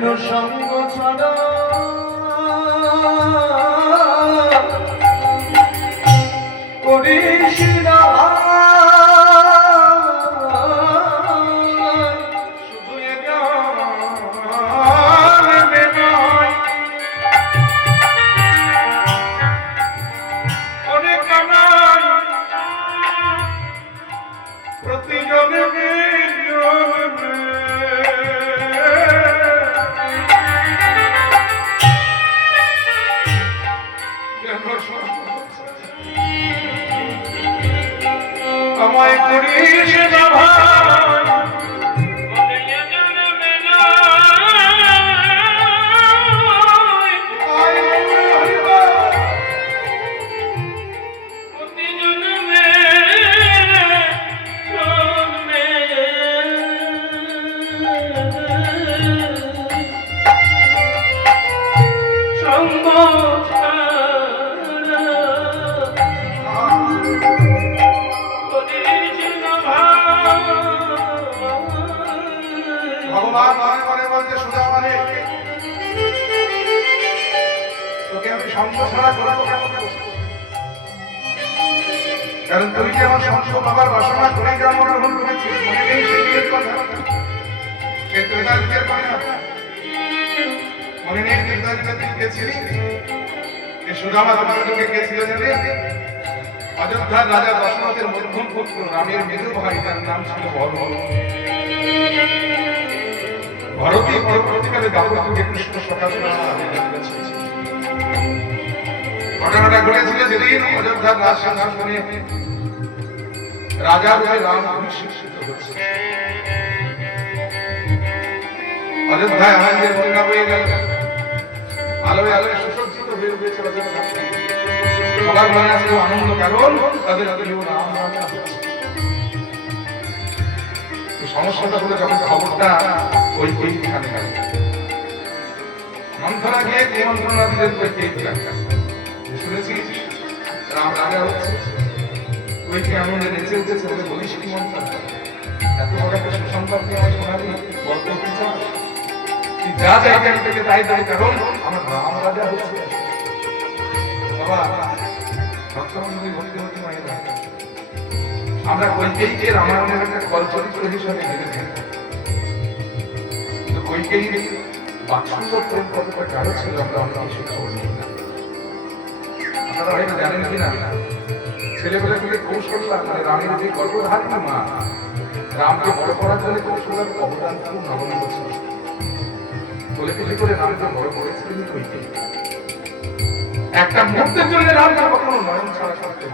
কেন সঙ্গ ছাড়া করিস না শুধু এ গান বেনাই অনেক কানাই প্রতিজনে আমায় করিস না ভগবান মনে মনে বলতে সুদামারে তোকে আমি সঙ্গ ছাড়া করবো কারণ তুই যে আমার সঙ্গ বাবার বাসনা করে জন্ম গ্রহণ করেছিস মনে নেই সেই বিয়ের কথা সে তোর বিয়ের কথা মনে নেই তুই গেছিলি সুদামা তোমার তোকে গেছিল জানে অযোধ্যার রাজা দশরথের মধ্যম পুত্র রামের মেজো ভাই তার নাম ছিল ভরত ভারতীয় পরবর্তীকালে দাপত্যকে কৃষ্ণ সকাল ঘটনাটা ঘটেছিল যেদিন অযোধ্যার রাজ সিংহাসনে রাজা রূপে রাম অভিষিক্ত হচ্ছে অযোধ্যায় আনন্দের বন্যা বয়ে গেল আলোয় আলোয় সুসজ্জিত হয়ে উঠেছে অযোধ্যা সবার মনে আছে আনন্দ কারণ তাদের রাম রাজা হচ্ছে সমস্যাটা হলো যখন খবরটা ওইখানে গেল মন্থরা গিয়ে কে মন্ত্রণা দিলেন শুনেছি রাম রাজা হচ্ছে ওইকে আনন্দে নেচে উঠেছে বলে বলিস কি মন্ত্রণা এত বড় একটা সুসংবাদ নিয়ে আমার শোনাবি বলতে কি চাস তুই যা জায়গায় থেকে তাই তাই কারণ আমার রাম রাজা হচ্ছে বাবা ভক্তমন্ডলী ভক্তি হতে মায়েরা আমরা কৈকেয়ীকে রামায়ণের একটা কল্পচিত্র হিসেবে ভেবে থাকি কিন্তু কৈকেয়ীর বাৎসল্য প্রেম কতটা গাঢ় ছিল আমরা অনেক কিছু খবর নিই না আপনারা হয়তো জানেন কিনা ছেলেবেলাগুলি কৌশল্যা মানে রামের যে গর্ভধারিণী মা রামকে বড় করার জন্য কৌশল্যার অবদান খুব নগণ্য ছিল কোলে পিঠে করে রামকে বড় করেছিলেন কৈকেয়ী একটা মুহূর্তের জন্য রামকে কখনো নয়ন ছাড়া করতে